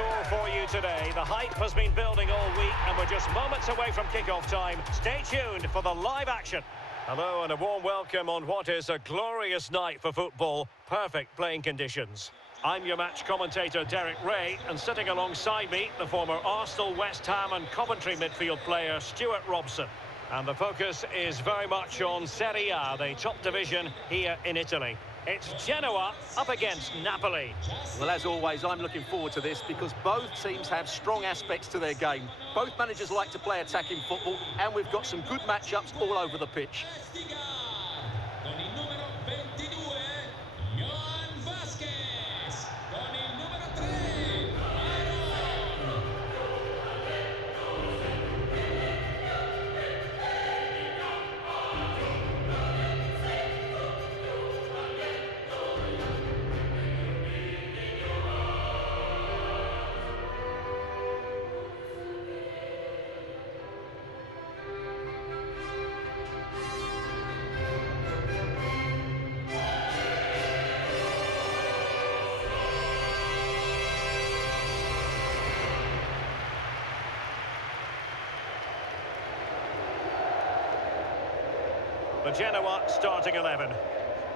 store for you today. The hype has been building all week and we're just moments away from kick-off time. Stay tuned for the live action. Hello and a warm welcome on what is a glorious night for football. Perfect playing conditions. I'm your match commentator Derek Ray, and sitting alongside me, the former Arsenal, West Ham and Coventry midfield player Stuart Robson. And the focus is very much on Serie A, the top division here in Italy. It's Genoa up against Napoli. Well, as always, I'm looking forward to this because both teams have strong aspects to their game. Both managers like to play attacking football, and we've got some good matchups all over the pitch. The Genoa starting 11.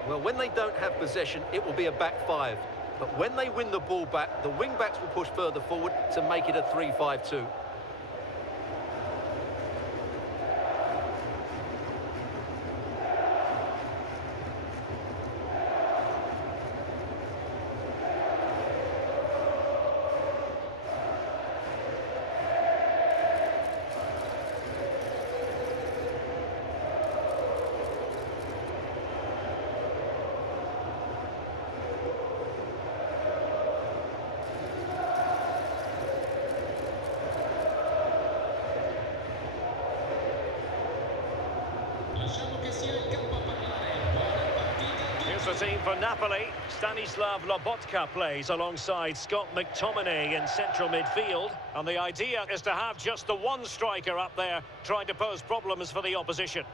Well, when they don't have possession, it will be a back five. But when they win the ball back, the wing-backs will push further forward to make it a 3-5-2. Here's the team for Napoli. Stanislav Lobotka plays alongside Scott McTominay in central midfield. And the idea is to have just the one striker up there trying to pose problems for the opposition.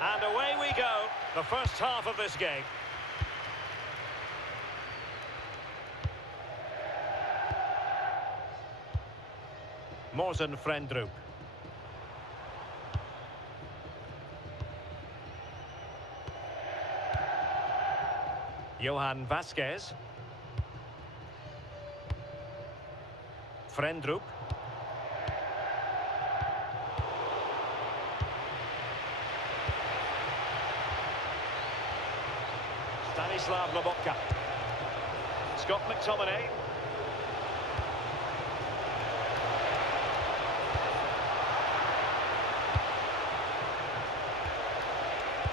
And away we go, the first half of this game. Morten Frendrup. Johan Vasquez. Frendrup. Stanislav Lobotka. Scott McTominay.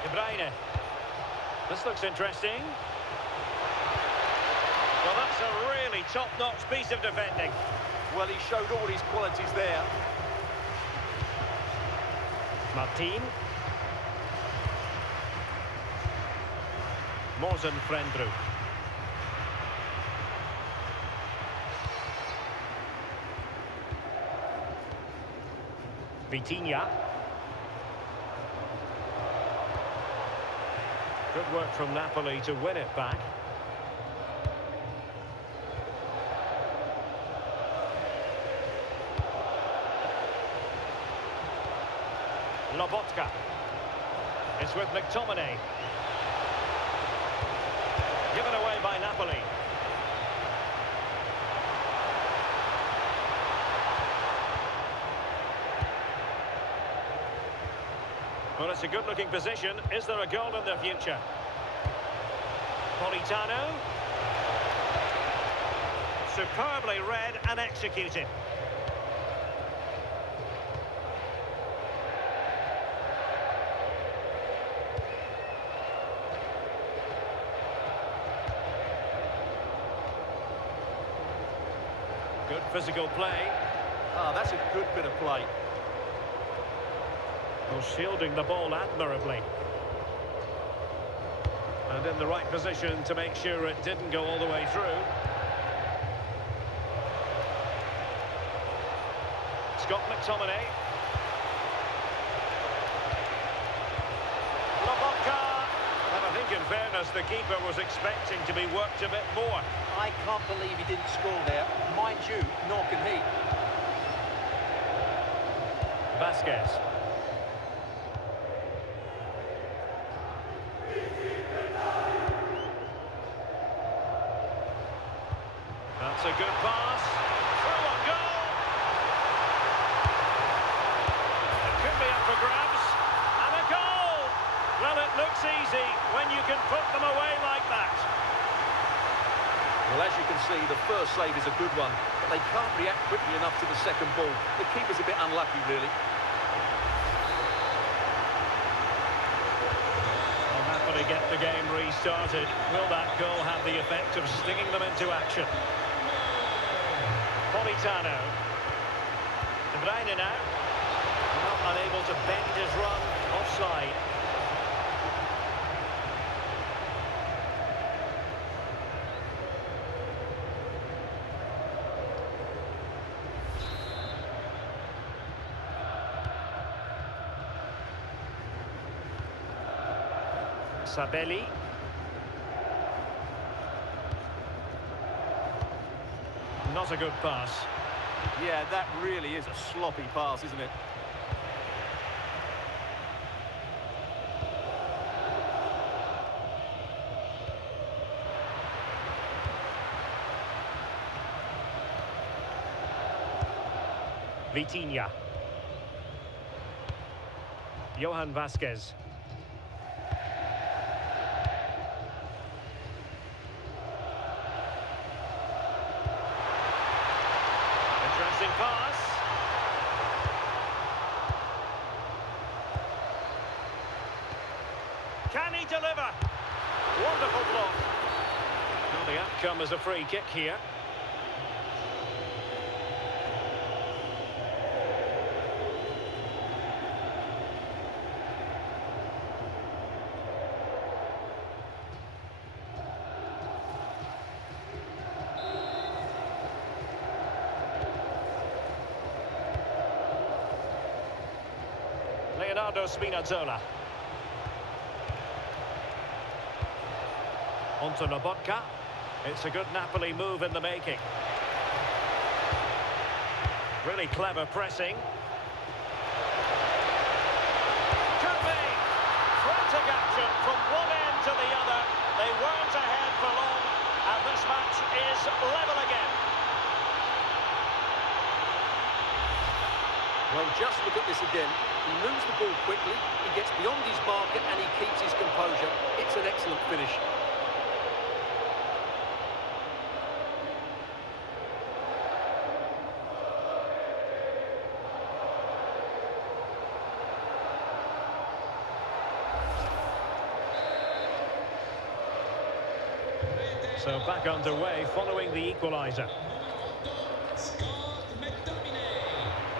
De Bruyne. This looks interesting. Well, that's a really top-notch piece of defending. Well, he showed all his qualities there. Martin. Morten Frendrup. Vitinha. Good work from Napoli to win it back. Lobotka. It's with McTominay. Given away by Napoli. Well, it's a good-looking position. Is there a goal in the future? Politano. Superbly read and executed. Good physical play. Ah, that's a good bit of play. Well, shielding the ball admirably. And in the right position to make sure it didn't go all the way through. Scott McTominay. And I think in fairness the keeper was expecting to be worked a bit more. I can't believe he didn't score there. Mind you, nor can he. Vasquez. That's a good pass. Through on goal. It could be up for grabs. And a goal! Well, it looks easy when you can put them away like that. Well, as you can see, the first save is a good one, but they can't react quickly enough to the second ball. The keeper's a bit unlucky, really. Well, Napoli get the game restarted. Will that goal have the effect of stinging them into action? Politano. De Bruyne now. Not unable to bend his run. Offside. Sabelli. Not a good pass. Yeah, that really is a sloppy pass, isn't it? Vitinha. Johan Vasquez. Interesting pass. Can he deliver? Wonderful block. Well, the outcome is a free kick here. Leonardo Spinazzola. Onto Lobotka. It's a good Napoli move in the making. Really clever pressing. Could be. Frantic action from one end to the other. They weren't ahead for long, and this match is level again. Well, just look at this again. He moves the ball quickly, he gets beyond his marker, and he keeps his composure. It's an excellent finish. So back underway following the equaliser.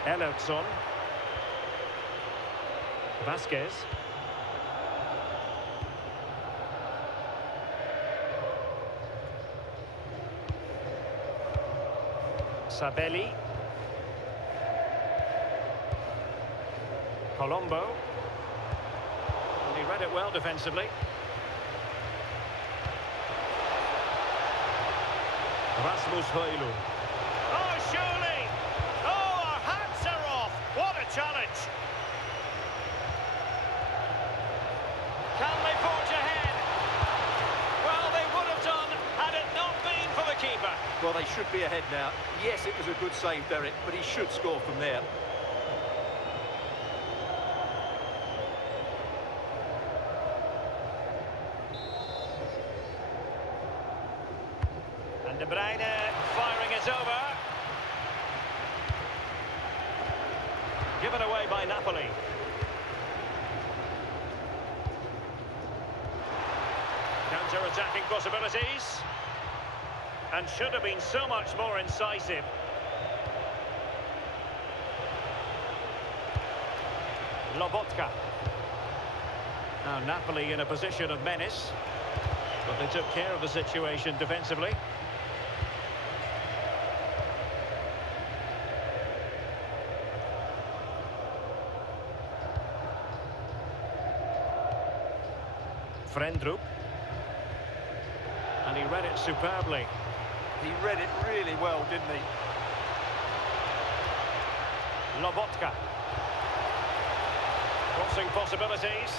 Ellertson. Vasquez. Sabelli. Colombo. And he read it well defensively. Rasmus Højlund. Oh, surely! Oh, our hats are off! What a challenge! Can they forge ahead? Well, they would have done had it not been for the keeper. Well, they should be ahead now. Yes, it was a good save, Derek, but he should score from there. And De Bruyne firing it over. Given away by Napoli. Counter-attacking possibilities. And should have been so much more incisive. Lobotka. Now Napoli in a position of menace. But they took care of the situation defensively. Frendrup. And he read it superbly. He read it really well, didn't he? Lobotka. Crossing possibilities.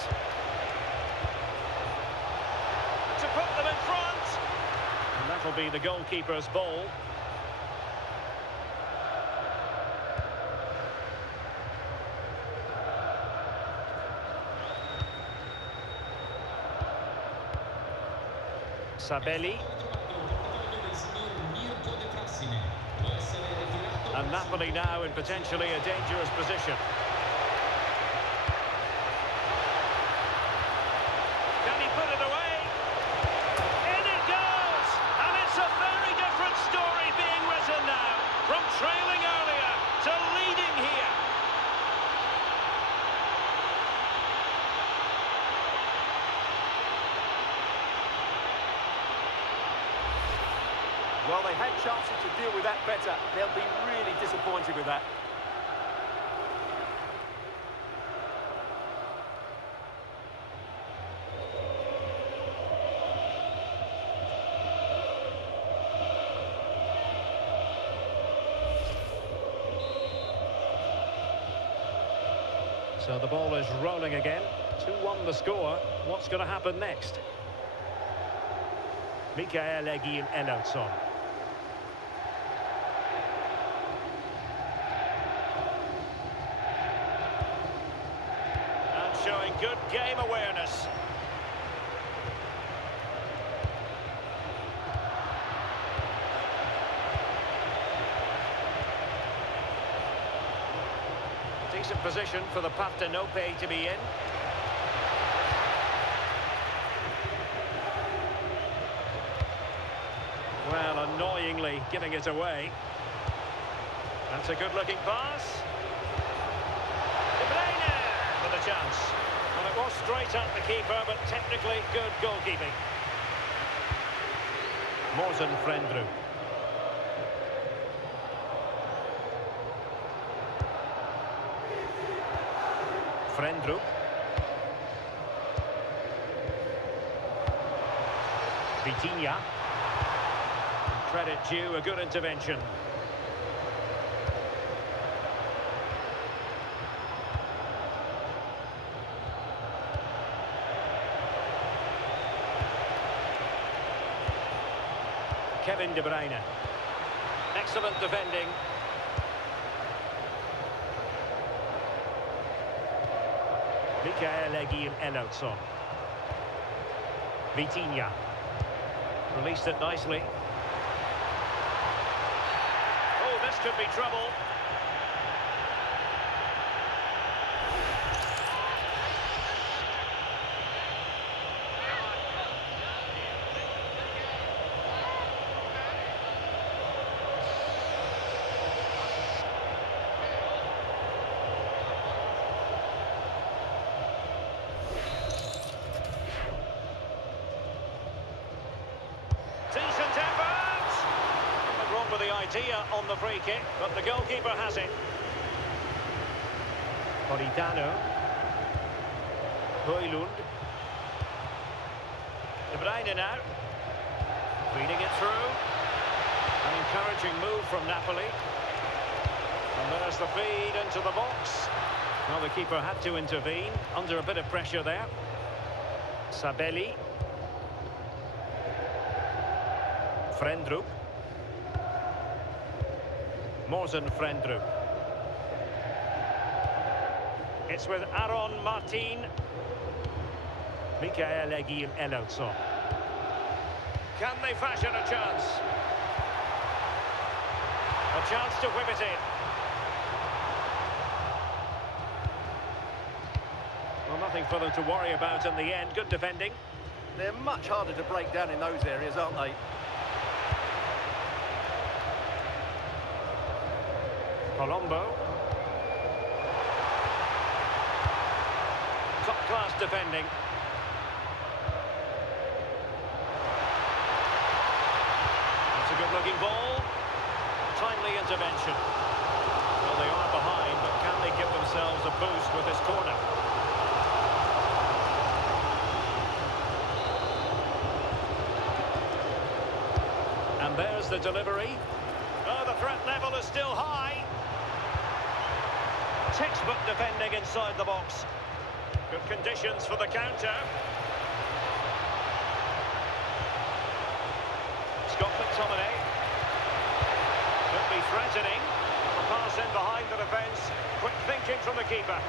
To put them in front. And that'll be the goalkeeper's ball. Sabelli. And Napoli now in potentially a dangerous position. Can he put it away? In it goes! And it's a very different story being written now. From trailing earlier to leading here. Well, they had chances to deal with that better. They'll be really disappointed with that. So the ball is rolling again. 2-1 the score. What's going to happen next? Mikael Egil Ennardsson. Showing good game awareness. Decent position for the Partenope to be in. Well, annoyingly giving it away. That's a good-looking pass. The chance. Well, it was straight at the keeper, but technically good goalkeeping. Morten Frendrup. Frendrup. Vitinha. Credit due, a good intervention. Kevin De Bruyne. Excellent defending. Mikael Egil Ennardsson. Vitinha. Released it nicely. Oh, this could be trouble. Decent effort! Nothing wrong with the idea on the free kick, but the goalkeeper has it. Politano. Højlund. De Bruyne now. Feeding it through. An encouraging move from Napoli. And there's the feed into the box. Well, the keeper had to intervene, under a bit of pressure there. Sabelli. Frendrup. Morten Frendrup. It's with Aaron Martin. Mikael Egil Ennardsson. Can they fashion a chance? A chance to whip it in. Well, nothing for them to worry about in the end. Good defending. They're much harder to break down in those areas, aren't they? Colombo. Top-class defending. intervention. Well, they are behind, but can they give themselves a boost with this corner? And there's the delivery. Oh, the threat level is still high. Textbook defending inside the box. Good conditions for the counter. Scott McTominay. Could be threatening. The pass in behind the defence. Quick thinking from the keeper.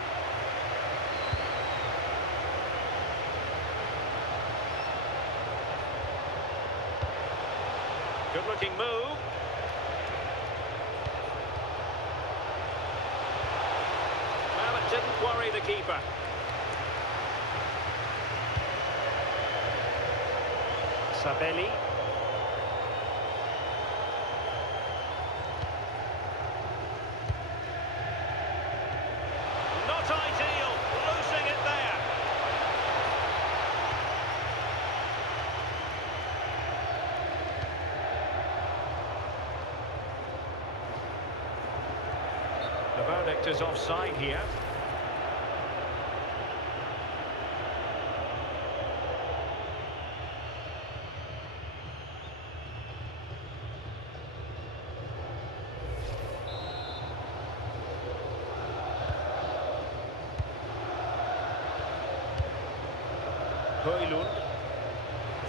Good looking move. Well, it didn't worry the keeper. Sabelli. Not ideal, losing it there. The verdict is offside here. Højlund.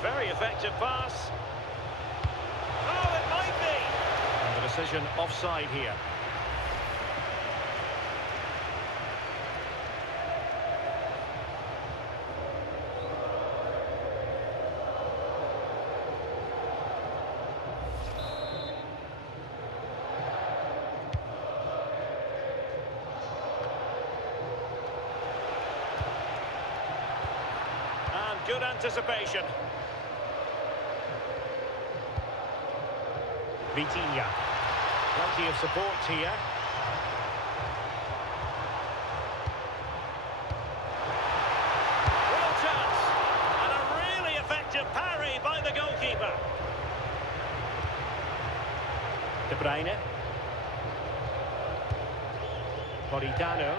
Very effective pass. Oh, it might be! And the decision offside here. Good anticipation. Vitinha. Plenty of support here. Real chance. And a really effective parry by the goalkeeper. De Bruyne. Politano.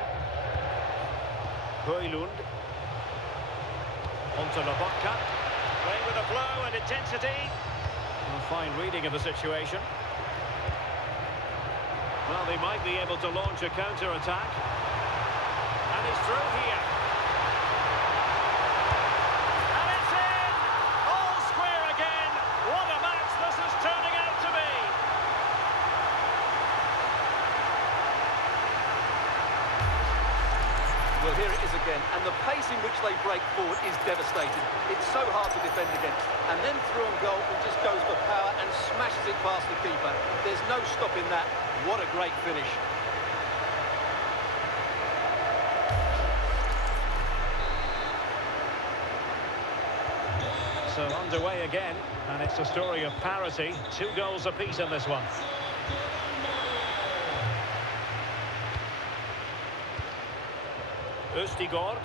Højlund. Onto Lobotka, playing with a flow and intensity. A fine reading of the situation. Well, they might be able to launch a counter-attack. And he's through here. And it's in! All square again. What a match this is turning out to be. Well, here it is again, and the pace in which they break forward is devastating. It's so hard to defend against. And then through on goal, it just goes for power and smashes it past the keeper. There's no stopping that. What a great finish. So underway again, and it's a story of parity. 2 goals apiece in this one. Østigård.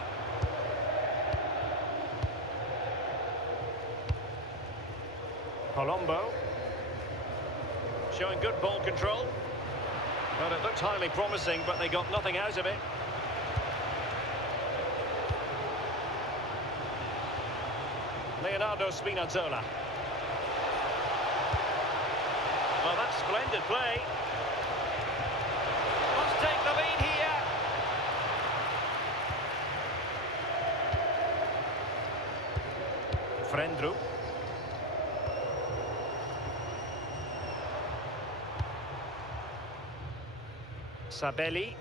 Colombo. Showing good ball control. Well, it looked highly promising, but they got nothing out of it. Leonardo Spinazzola. Well, that's splendid play. Must take the lead here. Frendrup. Sabelli.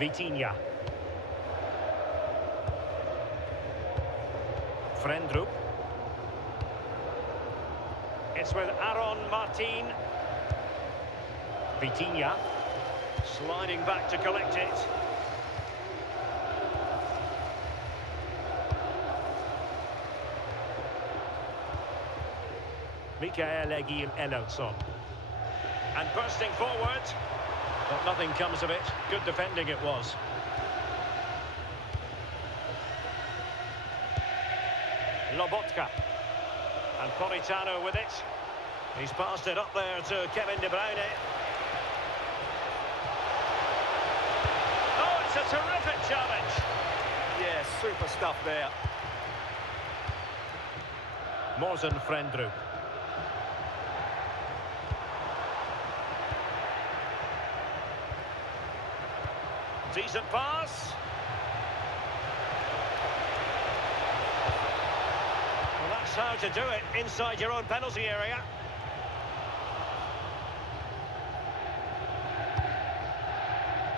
Vitinha. Frendrup. It's with Aaron Martin. Vitinha. Sliding back to collect it. Mikael Egil Elliotson. And bursting forward. But nothing comes of it. Good defending it was. Lobotka. And Politano with it. He's passed it up there to Kevin De Bruyne. Oh, it's a terrific challenge. Yeah, super stuff there. Morten Frendrup. Decent pass. Well, that's how to do it inside your own penalty area.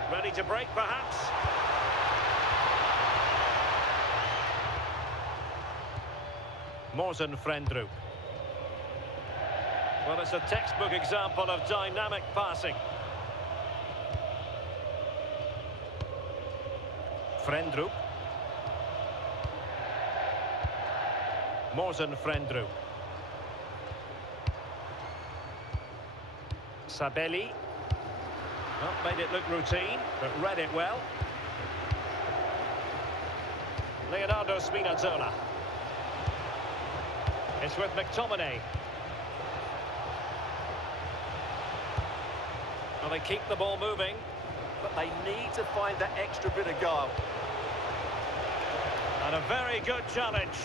Ready to break, perhaps. Morten Frendrup. Well, it's a textbook example of dynamic passing. Frendrup. Morten Frendrup. Sabelli. Well, made it look routine, but read it well. Leonardo Spinazzola. It's with McTominay. Well, they keep the ball moving. But they need to find that extra bit of guile. And a very good challenge.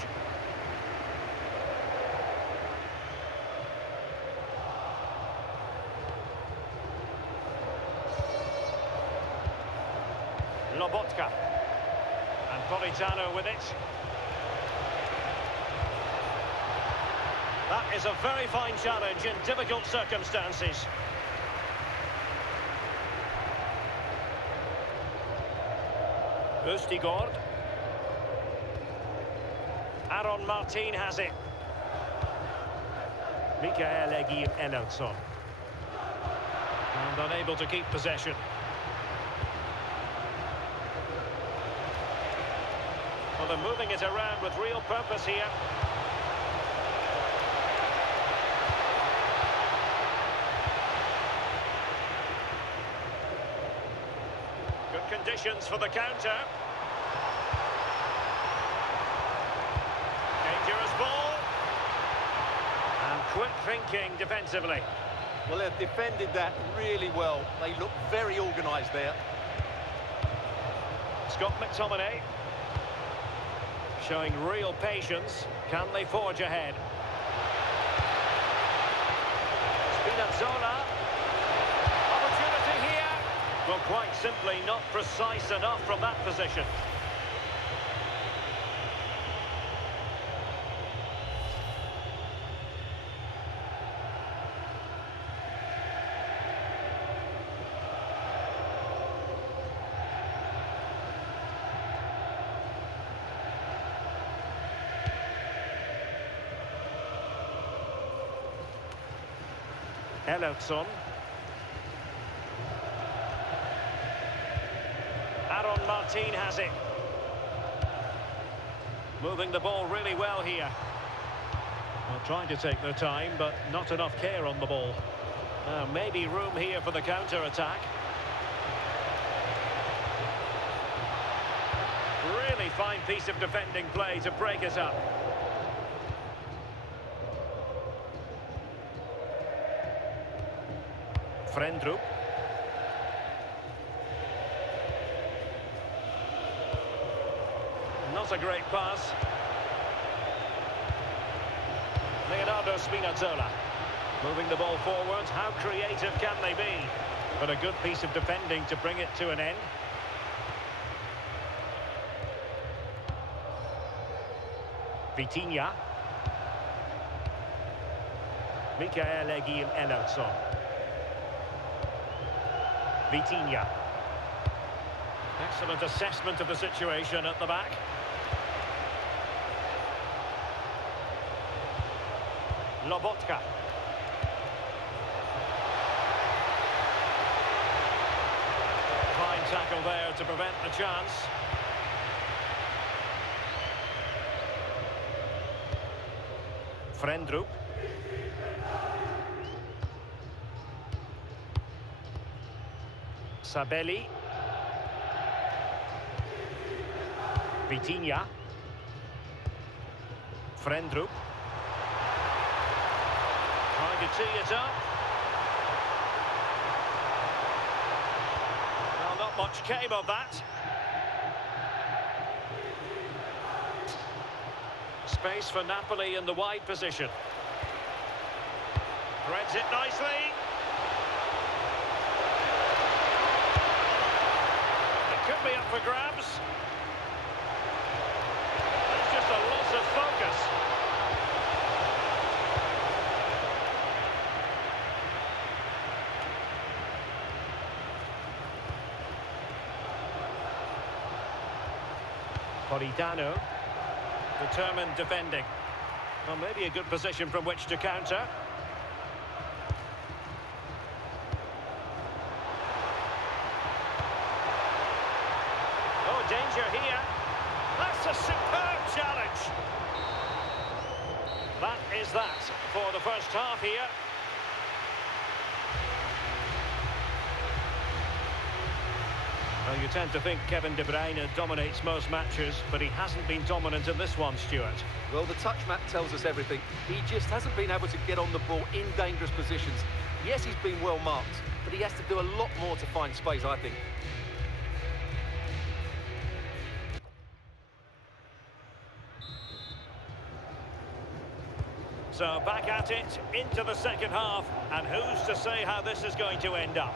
Lobotka. And Politano with it. That is a very fine challenge in difficult circumstances. Østigård. Aaron Martin has it. Mikael Egil Ellefsson. And unable to keep possession. Well, they're moving it around with real purpose here. Good conditions for the counter. Dangerous ball. And quick thinking defensively. Well, they've defended that really well. They look very organised there. Scott McTominay. Showing real patience. Can they forge ahead? Spinazzola. Opportunity here. Well, quite simply not precise enough from that position. Ellefsson. Aaron Martin has it. Moving the ball really well here. Well, trying to take their time, but not enough care on the ball. Now, maybe room here for the counter-attack. Really fine piece of defending play to break it up. Frendrup. Not a great pass. Leonardo Spinazzola. Moving the ball forwards. How creative can they be? But a good piece of defending to bring it to an end. Vitinha. Mikael Egil Ellefsson. Vitinha. Excellent assessment of the situation at the back. Lobotka. Fine tackle there to prevent the chance. Frendrup. Sabelli. Vitinha. Frendrup. Trying to tee it up. Well, not much came of that. Space for Napoli in the wide position. Threads it nicely. It could be up for grabs. It's just a loss of focus. Politano. Determined defending. Well, maybe a good position from which to counter. Oh, danger here. That's a superb challenge. That is that for the first half here. Well, you tend to think Kevin De Bruyne dominates most matches, but he hasn't been dominant in this one, Stuart. Well, the touch map tells us everything. He just hasn't been able to get on the ball in dangerous positions. Yes, he's been well marked, but he has to do a lot more to find space, I think. So back at it, into the second half, and who's to say how this is going to end up?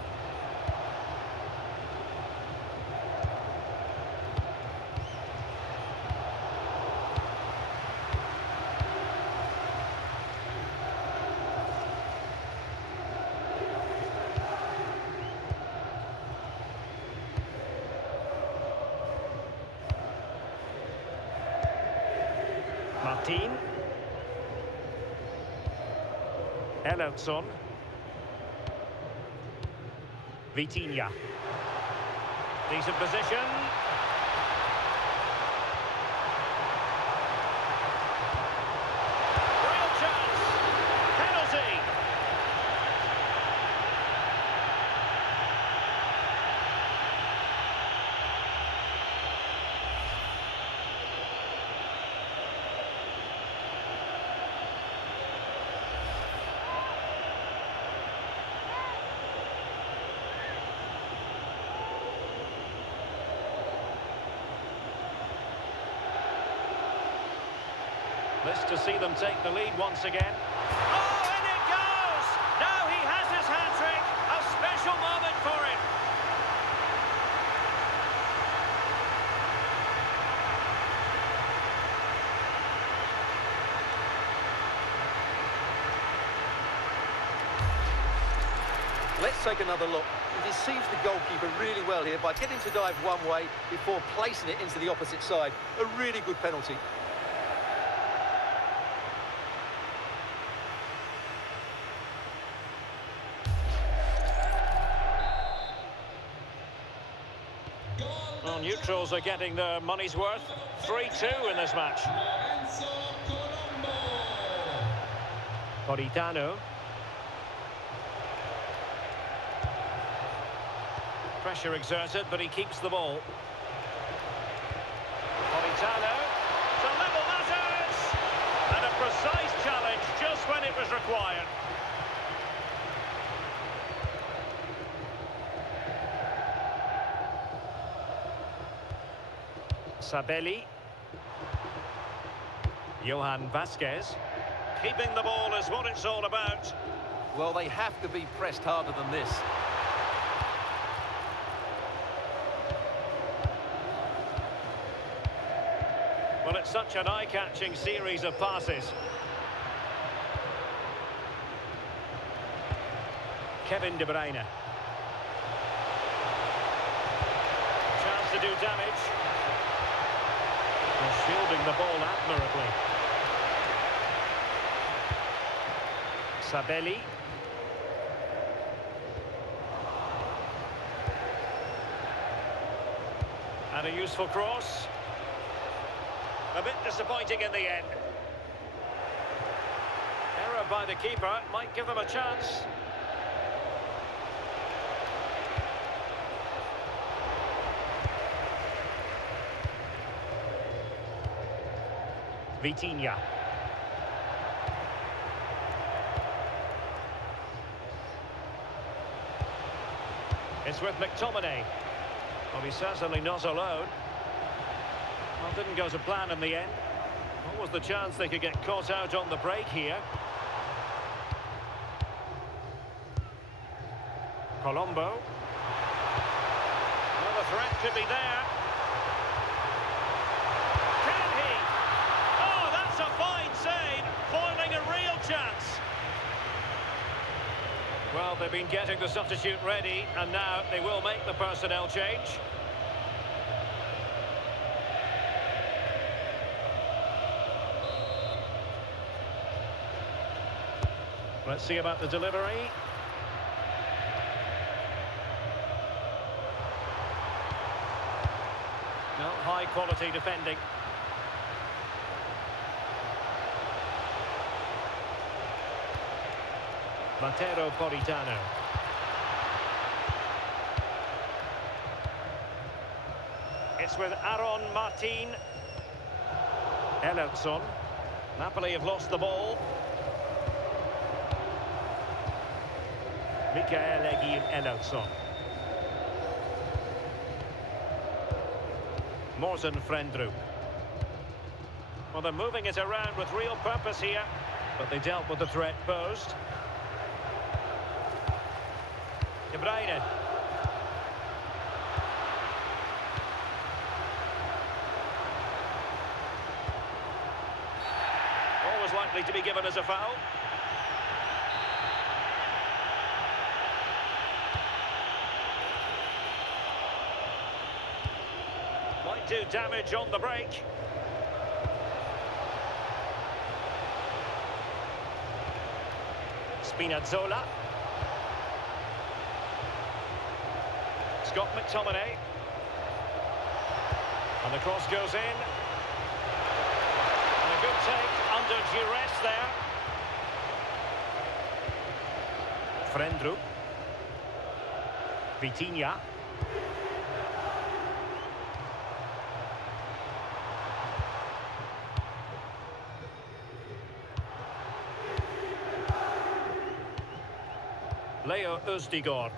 Martin. Ellerson. Vitinha. Decent position. Real chance. Penalty. This to see them take the lead once again. Oh, and it goes! Now he has his hat-trick. A special moment for him. Let's take another look. He deceives the goalkeeper really well here by getting to dive one way before placing it into the opposite side. A really good penalty. Well, neutrals are getting their money's worth. 3-2 in this match. Politano. Pressure exerted, but he keeps the ball. Politano to level matters! And a precise challenge just when it was required. Sabelli. Johan Vasquez. Keeping the ball is what it's all about. Well, they have to be pressed harder than this. Well, it's such an eye-catching series of passes. Kevin De Bruyne. Chance to do damage. And shielding the ball admirably. Sabelli. And a useful cross. A bit disappointing in the end. Error by the keeper might give them a chance. Vitinha. It's with McTominay. Well, he's certainly not alone. Well, didn't go to plan in the end. What was the chance they could get caught out on the break here? Colombo. Well, the threat could be there. Can he? Oh, that's a fine save, foiling a real chance. Well, they've been getting the substitute ready, and now they will make the personnel change. Let's see about the delivery. No, high quality defending. Mateo Politano. It's with Aaron Martin. Elliotson. Napoli have lost the ball. Mikael Egil Elliotson. Morten Frendrup. Well, they're moving it around with real purpose here, but they dealt with the threat posed. De Bruyne. Always likely to be given as a foul. Might do damage on the break. Spinazzola. Scott McTominay. And the cross goes in. And a good take under duress there. Frendrup. Vitinha. Leo Østigård.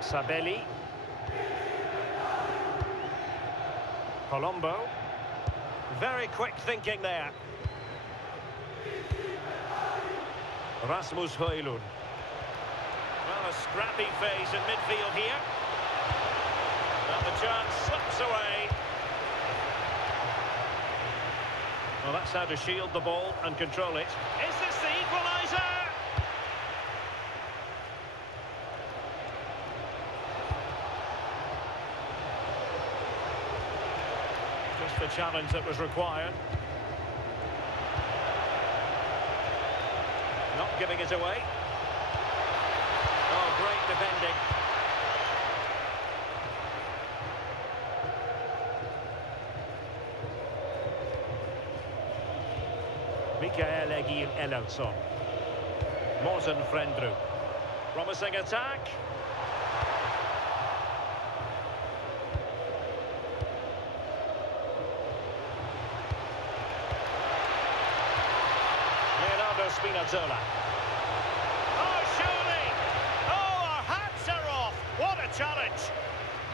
Sabelli. Colombo. Very quick thinking there. Rasmus Højlund. Well, a scrappy phase in midfield here. And the chance slips away. Well, that's how to shield the ball and control it. Is this the equaliser? Just the challenge that was required. Not giving it away. Oh, great defending. Mikael Egil Elliotson. Morten Frendrup. Promising attack. Spinazzola. Oh, surely! Oh, our hats are off! What a challenge!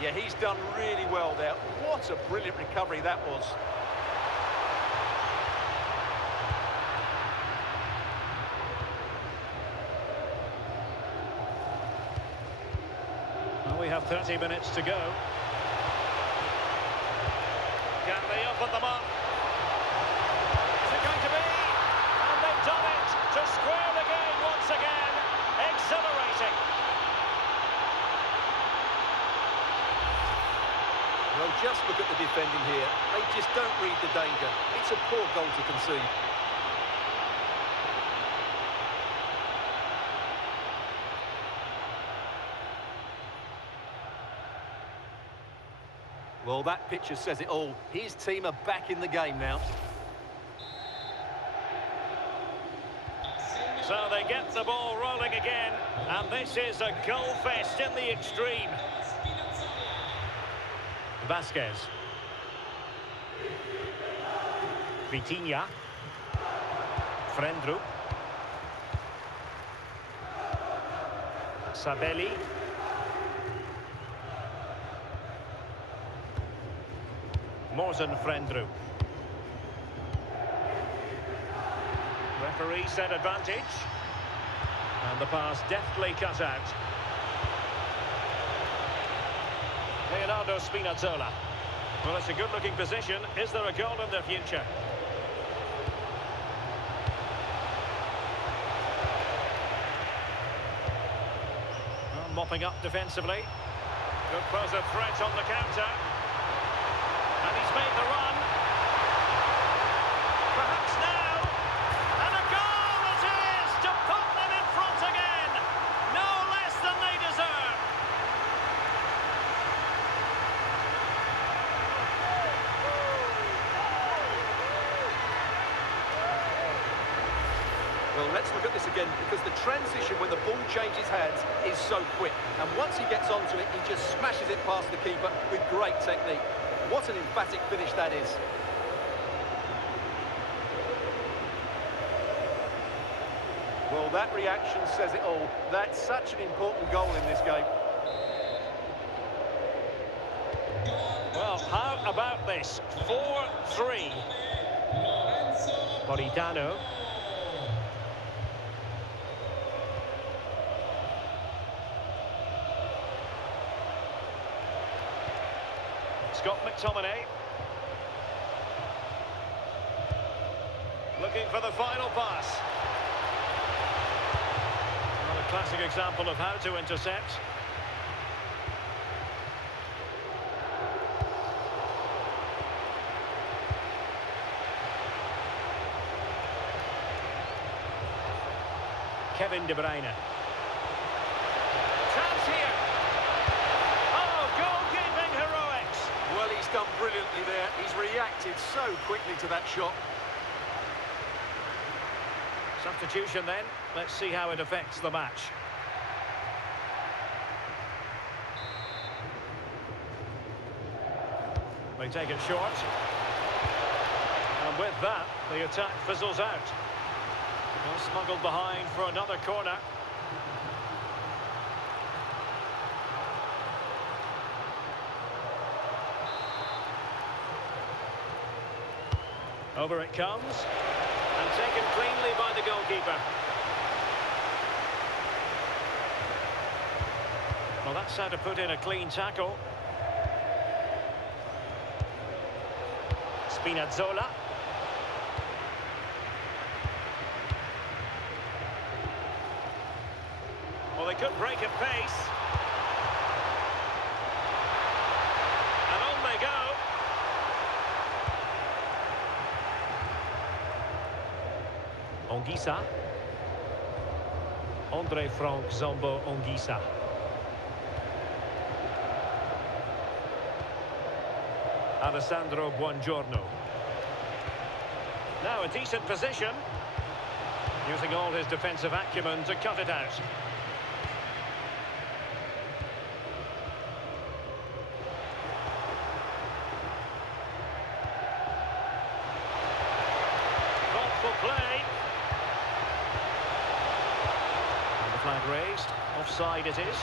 Yeah, he's done really well there. What a brilliant recovery that was. Well, we have 30 minutes to go. Can they open them up? Is it going to be? Done it to square the game once again. Exhilarating. Well, just look at the defending here. They just don't read the danger. It's a poor goal to concede. Well, that picture says it all. His team are back in the game now. So they get the ball rolling again, and this is a goal fest in the extreme. Vasquez. Vitinha. Frendrup. Sabelli. Morten Frendrup. Referee said advantage. And the pass deftly cut out. Leonardo Spinazzola. Well, it's a good-looking position. Is there a goal in the future? Well, mopping up defensively. Could pose a threat on the counter. And he's made the run. Perhaps now. And a goal it is to put them in front again. No less than they deserve. Well, let's look at this again, because the transition when the ball changes hands is so quick. And once he gets onto it, he just smashes it past the keeper with great technique. What an emphatic finish that is. Well, that reaction says it all. That's such an important goal in this game. Well, how about this? 4-3. Politano. Scott McTominay. Looking for the final pass. Well, a classic example of how to intercept. Kevin De Bruyne. Chance here. Oh, goalkeeping heroics. Well, he's done brilliantly there. He's reacted so quickly to that shot. Substitution then. Let's see how it affects the match. They take it short. And with that, the attack fizzles out. Well, smuggled behind for another corner. Over it comes. And taken cleanly by the goalkeeper. Well, that's how to put in a clean tackle. Spinazzola. Well, they could break at pace. And on they go. Anguissa. Andre Frank Zambo Anguissa. Alessandro Buongiorno. Now a decent position. Using all his defensive acumen to cut it out. Thoughtful play. And the flag raised. Offside it is.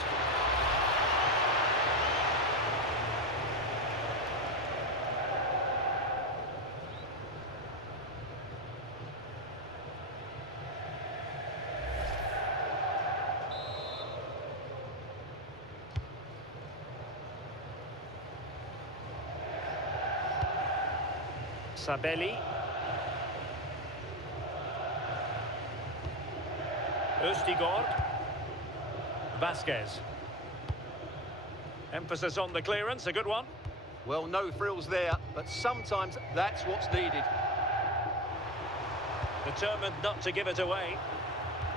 Sabelli. Østigård. Vasquez. Emphasis on the clearance, a good one. Well, no frills there, but sometimes that's what's needed. Determined not to give it away.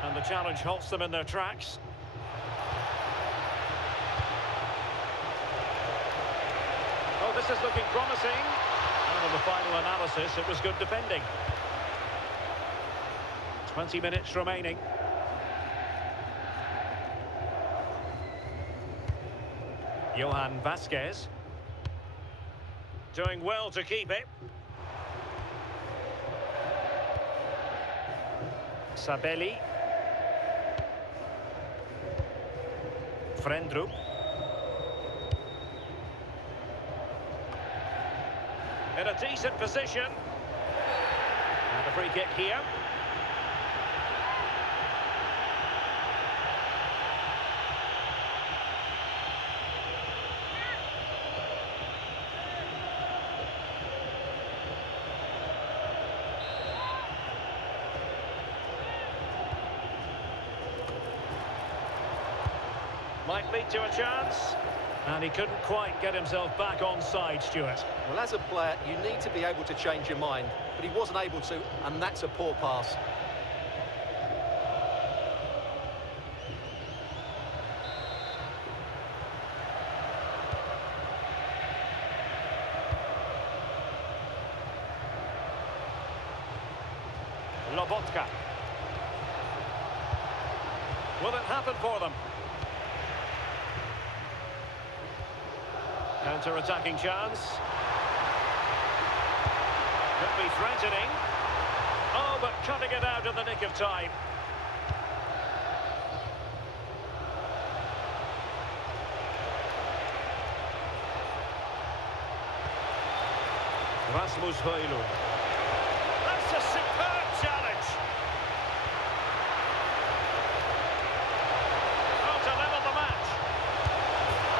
And the challenge halts them in their tracks. Oh, this is looking promising. And in the final analysis, it was good defending. 20 minutes remaining. Johan Vasquez. Doing well to keep it. Sabelli. Frendrup. In a decent position. And a free kick here. Might lead to a chance. And he couldn't quite get himself back on side, Stuart. Well, as a player, you need to be able to change your mind, but he wasn't able to, and that's a poor pass. Lobotka. Will it happen for them? Counter-attacking chance. Could be threatening. Oh, but cutting it out in the nick of time. Rasmus Højlund. That's a superb challenge. Oh, to level the match.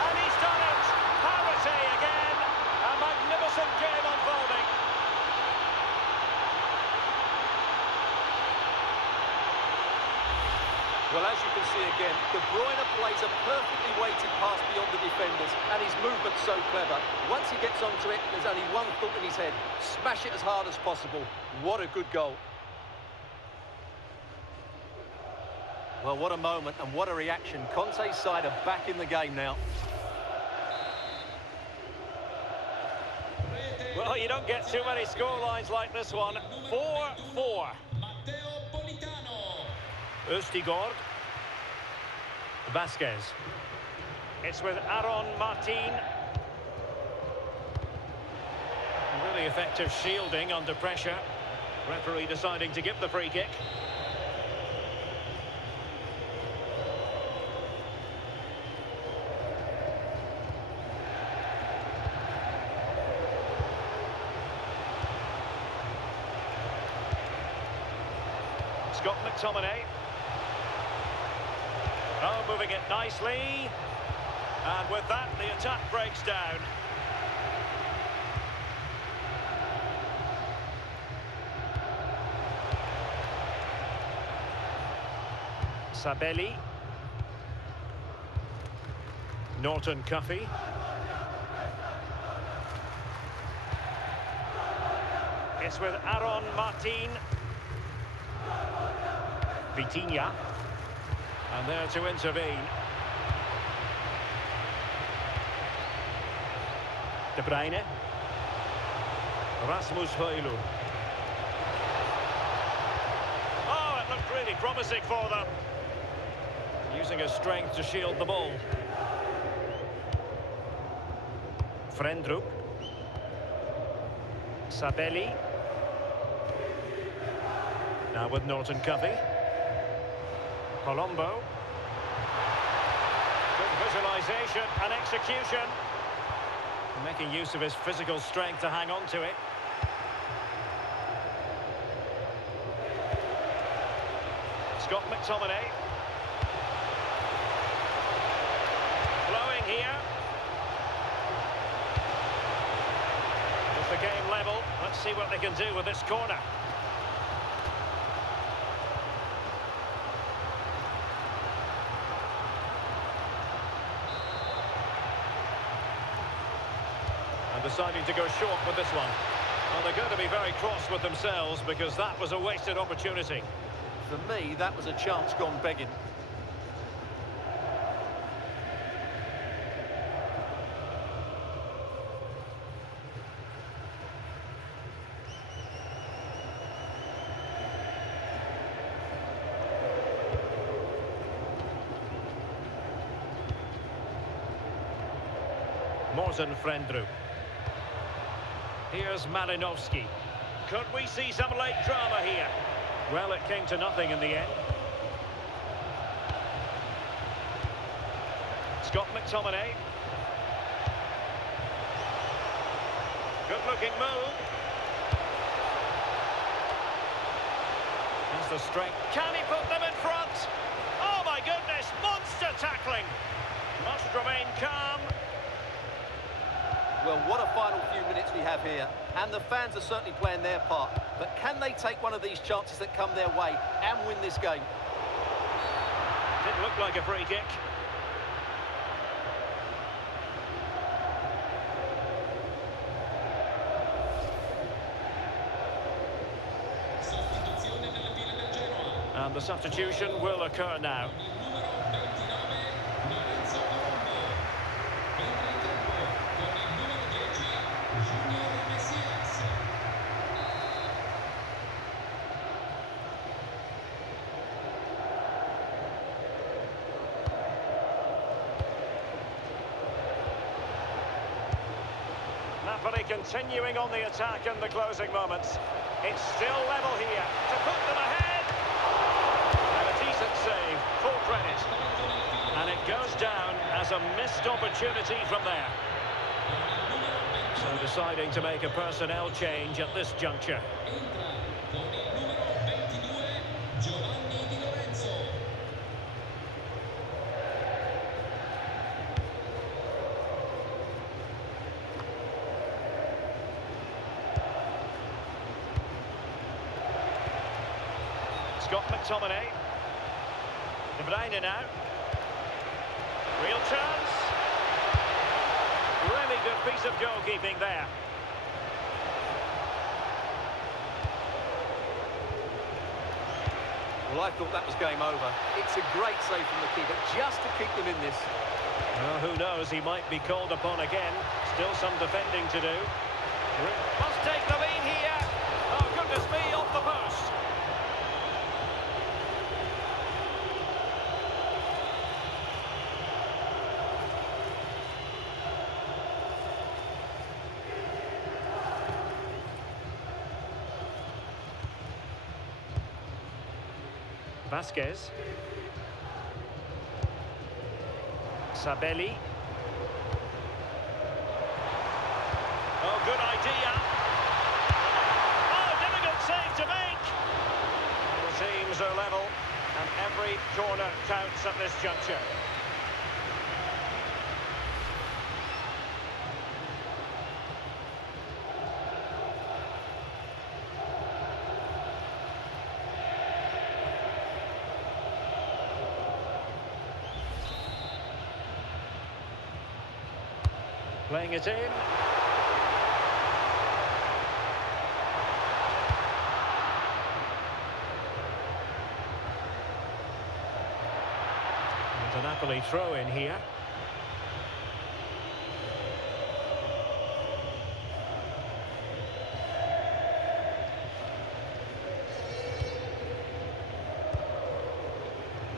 And he's done it. Parity again. A magnificent game unfolding. Well, as you can see again, De Bruyne plays a perfectly weighted pass beyond the defenders, and his movement's so clever. Once he gets onto it, there's only one thought in his head: smash it as hard as possible. What a good goal. Well, what a moment and what a reaction. Conte's side are back in the game now. Well, you don't get too many scorelines like this one. 4-4. Østigård. Vasquez. It's with Aaron Martin. Really effective shielding under pressure. Referee deciding to give the free kick. Scott McTominay. Oh, moving it nicely. And with that, the attack breaks down. Sabelli. Norton Cuffy. It's with Aaron Martin. Vitinha. And there to intervene. De Bruyne. Rasmus Højlund. Oh, it looked really promising for them. Using his strength to shield the ball. Frendrup. Sabelli. Now with Norton Cuffy. Colombo. Good visualisation and execution. Making use of his physical strength to hang on to it. Scott McTominay. Flowing here. With the game level, let's see what they can do with this corner. Deciding to go short with this one. Well, they're going to be very cross with themselves because that was a wasted opportunity. For me, that was a chance gone begging. Morten Frendrup. Here's Malinovsky. Could we see some late drama here? Well, it came to nothing in the end. Scott McTominay. Good-looking move. Has the strength. Can he put them in front? Oh, my goodness. Monster tackling. Must remain calm. Well, what a final few minutes we have here. And the fans are certainly playing their part. But can they take one of these chances that come their way and win this game? Didn't look like a free kick. And the substitution will occur now. Napoli continuing on the attack in the closing moments. It's still level here to put them ahead. And a decent save, full credit. And it goes down as a missed opportunity from there. So deciding to make a personnel change at this juncture. Scott McTominay. De Bruyne now. Real chance. Really good piece of goalkeeping there. Well, I thought that was game over. It's a great save from the keeper just to keep them in this. Well, who knows, he might be called upon again. Still some defending to do. Must take the lead here. Oh, goodness me, off the post. Vasquez. Sabelli. Oh, good idea. Oh, difficult save to make. The teams are level, and every corner counts at this juncture. Playing it in. And a Napoli throw in here.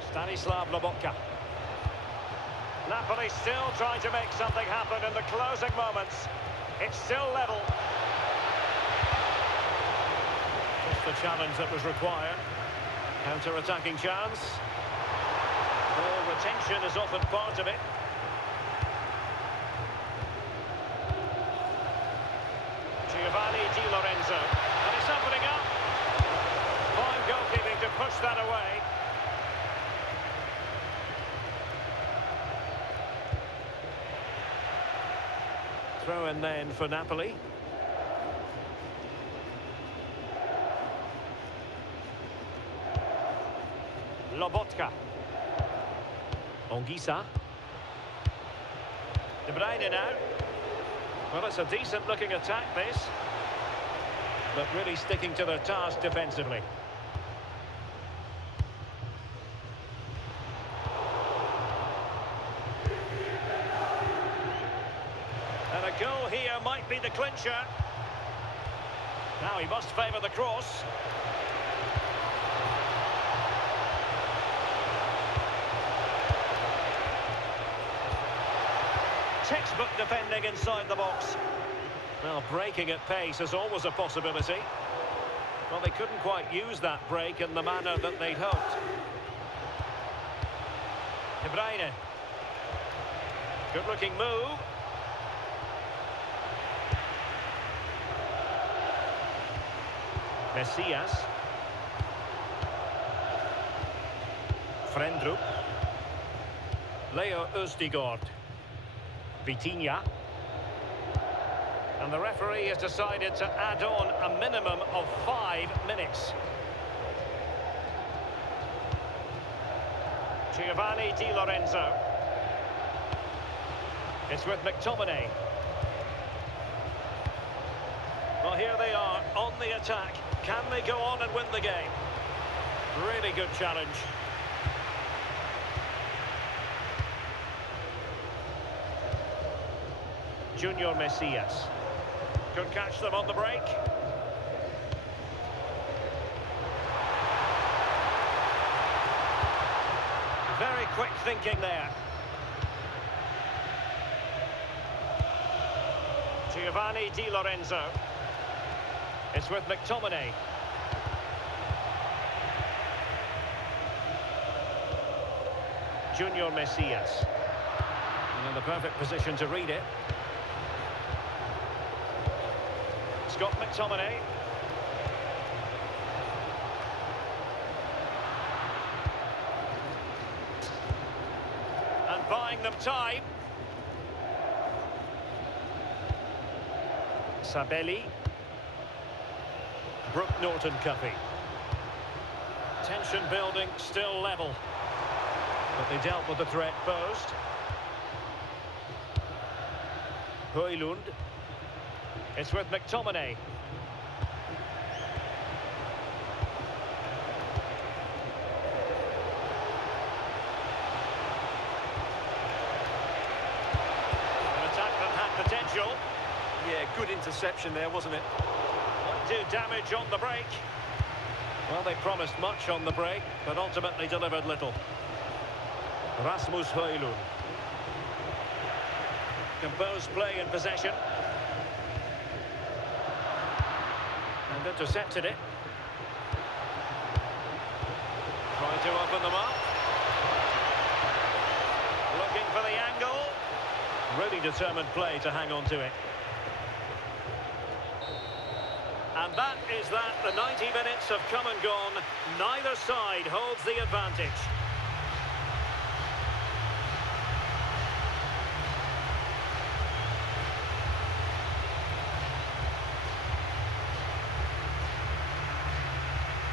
Stanislav Lobotka. Napoli still trying to make something happen in the closing moments. It's still level. Just the challenge that was required. Counter-attacking chance. Ball retention is often part of it. Giovanni Di Lorenzo. And it's opening up. Fine goalkeeping to push that away. Throw in then for Napoli. Lobotka. Onguisa. De Bruyne now. Well, it's a decent looking attack, this. But really sticking to their task defensively. And a goal here might be the clincher. Now he must favour the cross. Textbook defending inside the box. Well, breaking at pace is always a possibility. Well, they couldn't quite use that break in the manner that they'd hoped. De Bruyne. Good-looking move. Messias. Frendrup. Leo Østigård. Vitinha. And the referee has decided to add on a minimum of 5 minutes. Giovanni Di Lorenzo. It's with McTominay. Well, here they are on the attack. Can they go on and win the game? Really good challenge. Junior Messias. Could catch them on the break. Very quick thinking there. Giovanni Di Lorenzo. It's with McTominay. Junior Messias. In the perfect position to read it. Scott McTominay. And buying them time. Sabelli. Brooke Norton-Cuffy. Tension building, still level. But they dealt with the threat posed. Højlund. It's with McTominay. An attack that had potential. Yeah, good interception there, wasn't it? Might do damage on the break. Well, they promised much on the break, but ultimately delivered little. Rasmus Højlund. Composed play in possession. And intercepted it. Trying to open them up. Looking for the angle. Really determined play to hang on to it. And that is that. The 90 minutes have come and gone. Neither side holds the advantage.